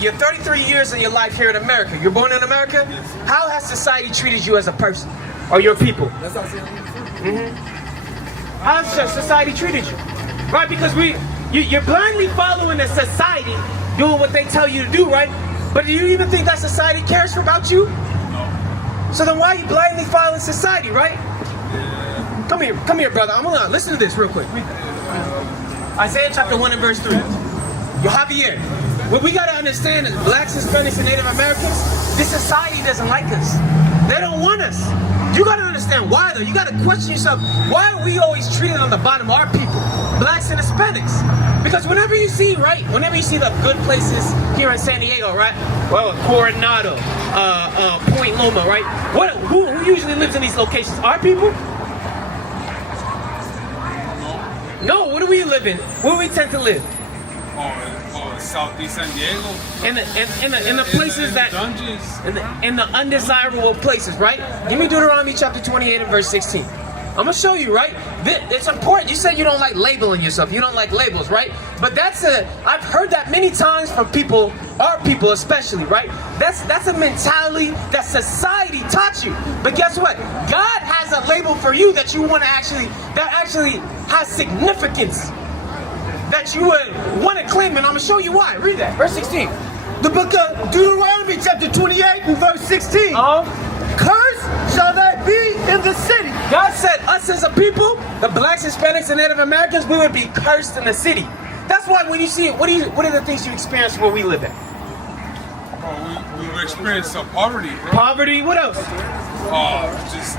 You're 33 years of your life here in America. You're born in America? Yes. How has society treated you as a person? Or your people? How has society treated you? Right, because you're blindly following a society doing what they tell you to do, right? But do you even think that society cares about you? No. So then why are you blindly following society, right? Yeah. Come here, brother. I'm gonna listen to this real quick. Isaiah chapter 1 and verse 3. Yo, Javier, what we gotta understand is blacks, Hispanics, and Native Americans, this society doesn't like us. They don't want us. You gotta understand why though. You gotta question yourself. Why are we always treated on the bottom, our people, blacks and Hispanics? Because whenever you see the good places here in San Diego, right? Well, Coronado, Point Loma, right? Who usually lives in these locations? Our people? No, where do we live in? Where do we tend to live? Southeast San Diego. In the places that dungeons. in the undesirable places, right? Give me Deuteronomy chapter 28 and verse 16. I'm gonna show you, right? It's important. You said you don't like labeling yourself. You don't like labels, right? But I've heard that many times from people, our people especially, right? That's a mentality that society taught you. But guess what? God has a label for you that you want to that actually has significance, that you would want to claim, and I'm going to show you why. Read that, verse 16. The book of Deuteronomy chapter 28 and verse 16. Cursed shall they be in the city. God said us as a people, the blacks, Hispanics, and Native Americans, we would be cursed in the city. That's why when you see it, what are the things you experience where we live at? Bro, we experience some poverty, bro. Poverty, what else? Just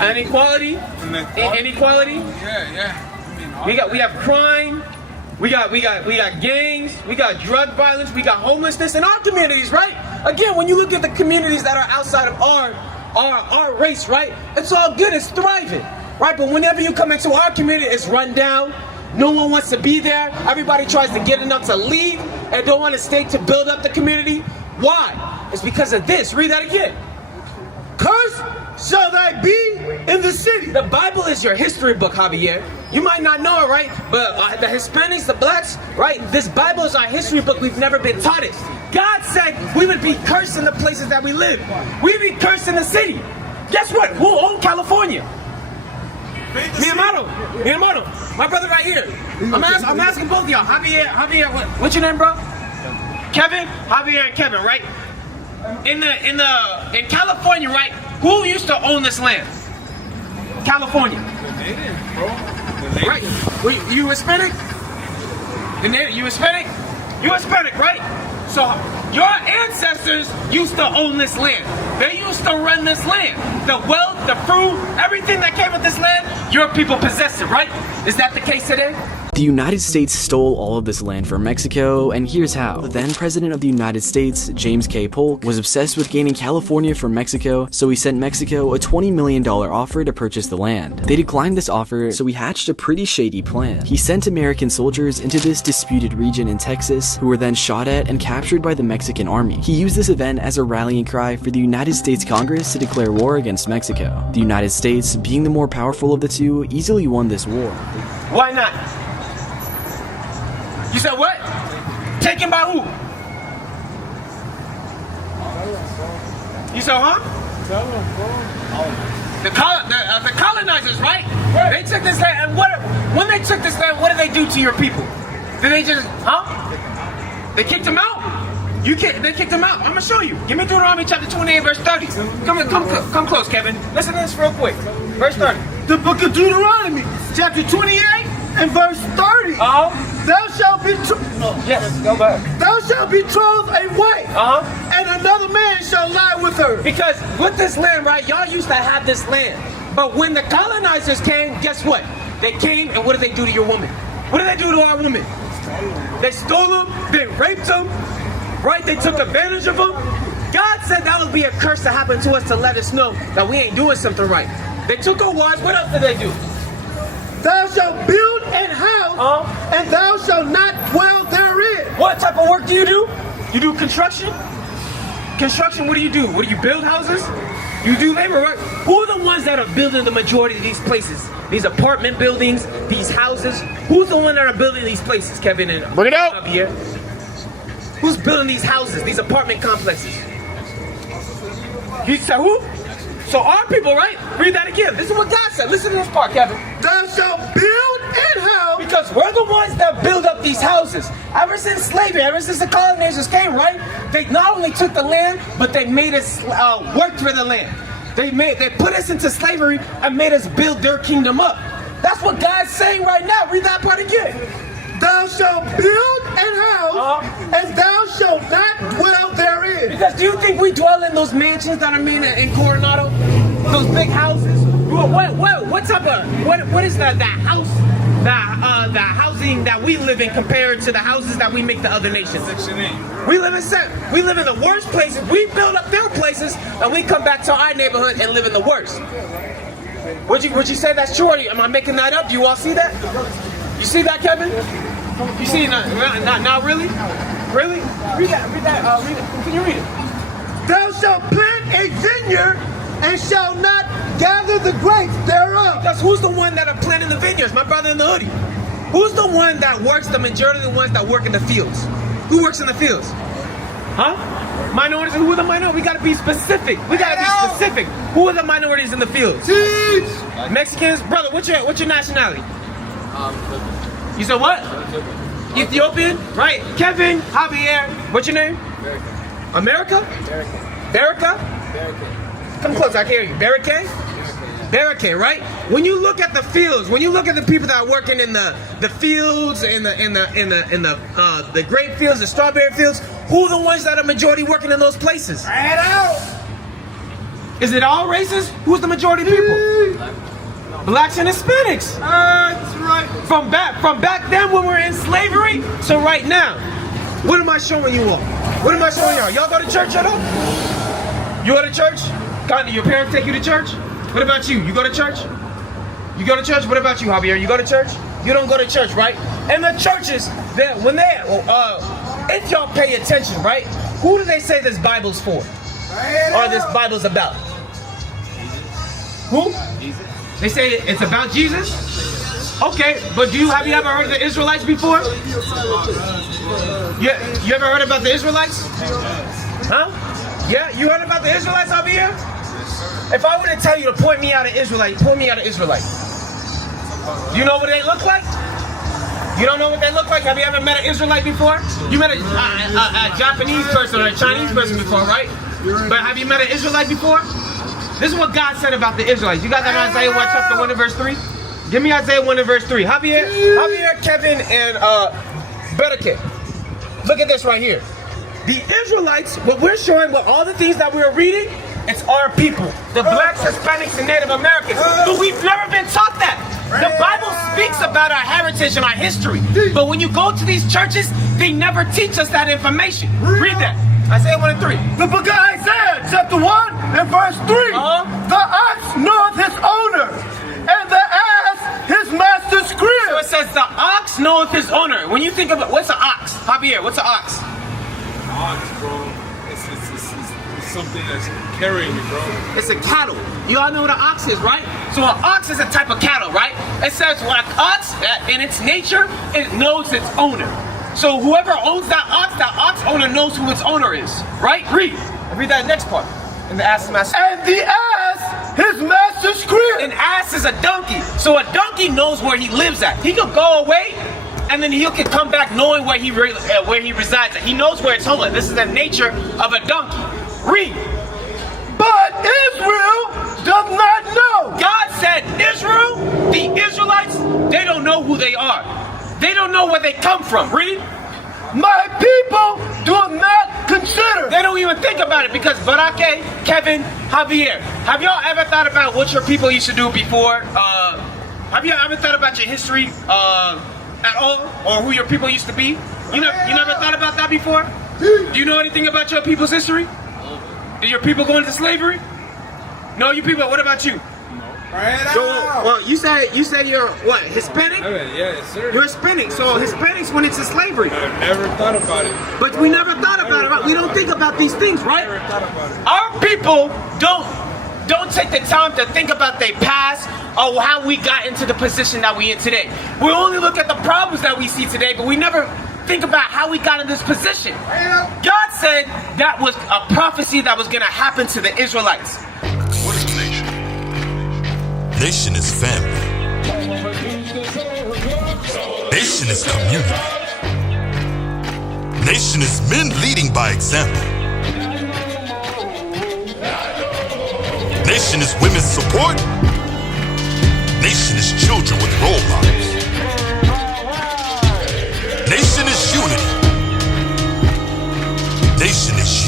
inequality. Inequality. Yeah. We have crime. We got gangs. We got drug violence. We got homelessness in our communities, right? Again, when you look at the communities that are outside of our race, right? It's all good. It's thriving, right? But whenever you come into our community, it's run down. No one wants to be there. Everybody tries to get enough to leave and don't want to stay to build up the community. Why? It's because of this. Read that again. Cursed shall they be in the city. The Bible is your history book, Javier. You might not know it, right? But the Hispanics, the blacks, right? This Bible is our history book. We've never been taught it. God said we would be cursed in the places that we live. We'd be cursed in the city. Guess what? Who owned California? Mi hermano. My brother right here. I'm asking both of y'all. Javier, what's your name, bro? Kevin? Javier and Kevin, right? In California, right? Who used to own this land? California. The natives, bro. Right. You Hispanic? You Hispanic? You Hispanic, right? So your ancestors used to own this land. They used to run this land. The wealth, the fruit, everything that came with this land, your people possessed it, right? Is that the case today? The United States stole all of this land from Mexico, and here's how. The then President of the United States, James K. Polk, was obsessed with gaining California from Mexico, so he sent Mexico a $20 million offer to purchase the land. They declined this offer, so he hatched a pretty shady plan. He sent American soldiers into this disputed region in Texas, who were then shot at and captured by the Mexican army. He used this event as a rallying cry for the United States Congress to declare war against Mexico. The United States, being the more powerful of the two, easily won this war. Why not? You said what? Taken by who? You said, huh? The colonizers, right? They took this land, and when they took this land, what did they do to your people? Did they just, They kicked them out? They kicked them out. I'm gonna show you. Give me Deuteronomy chapter 28, verse 30. Come close, Kevin. Listen to this real quick. Verse 30. The book of Deuteronomy, chapter 28 and verse 30. Thou shalt be yes, go back. Thou shalt betroth a wife, and another man shall lie with her. Because with this land, right, y'all used to have this land. But when the colonizers came, guess what? They came, and what did they do to your woman? What did they do to our women? They stole them, they raped them, right? They took advantage of them. God said that would be a curse to happen to us to let us know that we ain't doing something right. They took our wives. What else did they do? Thou shalt build an house, and thou shalt not dwell therein. What type of work do? You do construction? Construction, what do? What do you build houses? You do labor, right? Who are the ones that are building the majority of these places? These apartment buildings, these houses. Who's the one that are building these places, Kevin and Bring it out. Javier? Who's building these houses, these apartment complexes? He said who? So our people, right? Read that again. This is what God said. Listen to this part, Kevin. Thou shalt build in house. Because we're the ones that build up these houses. Ever since slavery, ever since the colonizers came, right? They not only took the land, but they made us work for the land. They put us into slavery and made us build their kingdom up. That's what God's saying right now. Read that part again. Thou shalt build an house, and thou shalt not dwell therein. Because do you think we dwell in those mansions that are made in Coronado? Those big houses? What type of, what is that house, the housing that we live in compared to the houses that we make the other nations? We live in the worst places. We build up their places, and we come back to our neighborhood and live in the worst. Would you say that's true? Or am I making that up? Do you all see that? You see that, Kevin? You see it? Not really? Really? Read that. Read it. Can you read it? Thou shalt plant a vineyard and shalt not gather the grapes thereof. Because who's the one that are planting the vineyards? My brother in the hoodie. Who's the one that works, the majority of the ones that work in the fields? Who works in the fields? Huh? Minorities, who are the minorities? We gotta be specific. We gotta be specific. Who are the minorities in the fields? Jeez. Mexicans? Brother, what's your nationality? You said what? Ethiopian? Right. Kevin, Javier. What's your name? America? Berica? Come close, I can hear you. Barricade, right? When you look at the fields, when you look at the people that are working in the fields, in the grape fields, the strawberry fields, who are the ones that are majority working in those places? Right out. Is it all races? Who's the majority of people? Blacks and Hispanics. That's right. From back then when we were in slavery to right now. What am I showing you all? What am I showing y'all? Y'all go to church at all? You go to church? Your parents take you to church? What about you? You go to church? You go to church? What about you, Javier? You go to church? You don't go to church, right? And the churches, if y'all pay attention, right? Who do they say this Bible's for? Or this Bible's about? Who? Jesus. They say it's about Jesus? Okay, but have you ever heard of the Israelites before? Yeah, you ever heard about the Israelites? Huh? Yeah, you heard about the Israelites over here? If I were to tell you to point me out an Israelite, point me out an Israelite. You know what they look like? You don't know what they look like? Have you ever met an Israelite before? You met a Japanese person or a Chinese person before, right? But have you met an Israelite before? This is what God said about the Israelites. You guys have Isaiah 1 chapter 1 and verse 3? Give me Isaiah 1 and verse 3. Javier, Kevin, and Berke. Look at this right here. The Israelites, what we're showing, what all the things that we're reading, it's our people. The blacks, Hispanics, and Native Americans. But we've never been taught that. The Bible speaks about our heritage and our history. But when you go to these churches, they never teach us that information. Read that. Isaiah 1 and 3. The book of Isaiah, chapter 1 and verse 3. The ox knoweth his owner, and the ass his master's crib. So it says the ox knoweth his owner. When you think about, what's an ox? Javier, what's an ox? Ox, bro. It's something that's carrying you, bro. It's a cattle. You all know what an ox is, right? So an ox is a type of cattle, right? It says when an ox, in its nature, it knows its owner. So whoever owns that ox owner knows who its owner is, right? Read that next part. And the ass is master. And the ass his master's crib. An ass is a donkey. So a donkey knows where he lives at. He could go away, and then he can come back knowing where he resides at. He knows where it's home. This is the nature of a donkey. Read. But Israel does not know. God said Israel, the Israelites, they don't know who they are. They don't know where they come from. Read. My people do not consider. They don't even think about it because Barake, Kevin, Javier, have y'all ever thought about what your people used to do before? Have you ever thought about your history at all? Or who your people used to be? You never thought about that before? Do you know anything about your people's history? Did your people go into slavery? No, you people, what about you? Well, you said you're what, Hispanic? Yeah, sir. You're Hispanic, so Hispanics went into slavery. I've never thought about it. But we never thought about it, right? We don't think about these things, right? Never thought about it. Our people don't don't take the time to think about their past or how we got into the position that we in today. We only look at the problems that we see today, but we never think about how we got in this position. God said that was a prophecy that was going to happen to the Israelites. What is a nation? Nation is family. Nation is community. Nation is men leading by example. Nation is women's support. Nation is children with role models. Nation is unity. Nation is you.